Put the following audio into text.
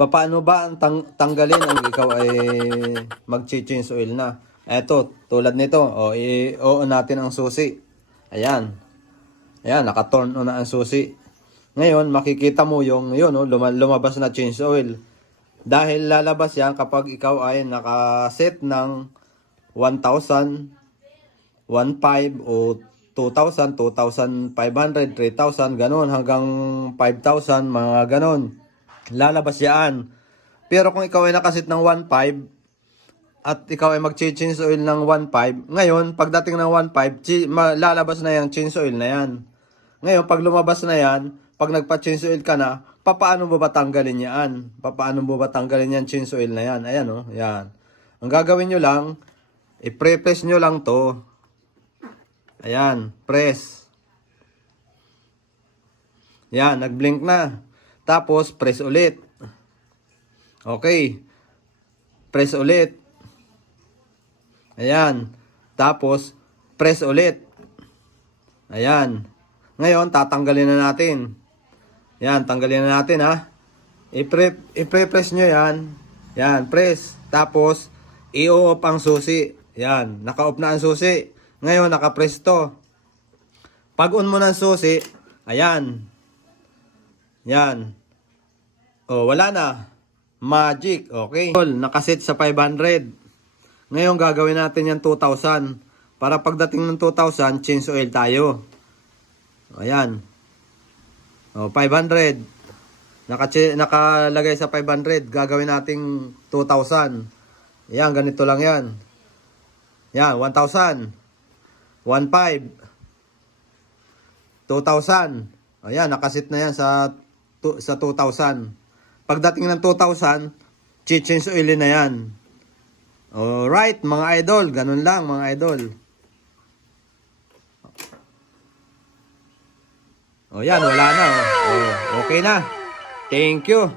Paano ba ang tanggalin ang ikaw ay mag-change oil na? Eto, tulad nito, i-on natin ang susi. Ayan. Ayan, naka-turn on na ang susi. Ngayon, makikita mo yung yun, oh, lumabas na change oil. Dahil lalabas yan kapag ikaw ay nakaset ng 1,000, 1,500 o 2,000, 2,500, 3,000, ganun, hanggang 5,000, mga ganun. Lalabas yan. Pero kung ikaw ay nakaset ng 1,500 at ikaw ay mag-change oil ng 1,500, ngayon, pagdating ng 1,500, lalabas na yung change oil na yan. Ngayon, pag lumabas na yan, pag nagpa-change oil ka na, paano mo ba tanggalin yan? Paano mo ba tanggalin yan change oil na yan? Ayan, oh, yan. Ang gagawin nyo lang, i-press nyo lang to. Ayan, press. Yan, nag-blink na. Tapos, press ulit. Okay. Press ulit. Ayan. Tapos, press ulit. Ayan. Ngayon, tatanggalin na natin. Yan, tanggalin na natin, ha. I-press nyo yan. Yan, press. Tapos, i-off ang susi. Yan, naka-off na ang susi. Ngayon, naka-press to. Pag on mo ng susi, ayan. Yan. O, wala na. Magic, okay. Nakaset sa 500. Ngayon, gagawin natin yan 2,000. Para pagdating ng 2,000, change oil tayo. Ayan. O, 500. Nakalagay sa 500. Gagawin nating 2,000. Ayan, ganito lang yan. Yan, 1,000. 1,500. 2,000. Ayan, nakasit na yan sa 2,000. Pagdating ng 2,000, change oil na yan. Alright, mga idol. Ganun lang, mga idol. O yan, wala na. Okay na. Thank you.